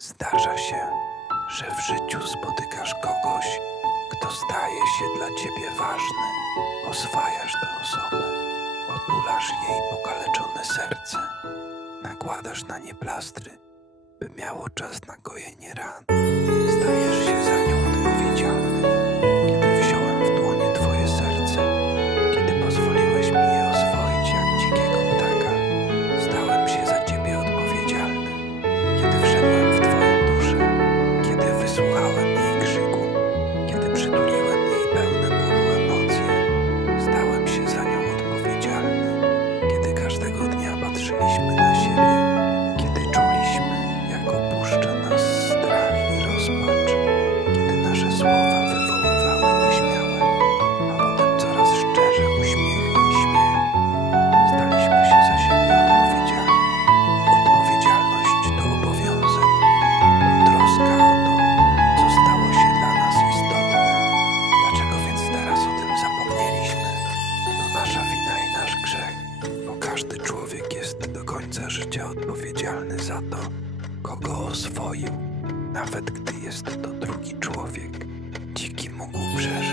Zdarza się, że w życiu spotykasz kogoś, kto staje się dla ciebie ważny. Oswajasz tę osobę, otulasz jej pokaleczone serce, nakładasz na nie plastry, by miało czas na gojenie ran. Każdy człowiek jest do końca życia odpowiedzialny za to, kogo oswoił, nawet gdy jest to drugi człowiek. Dziki mógł przeżyć.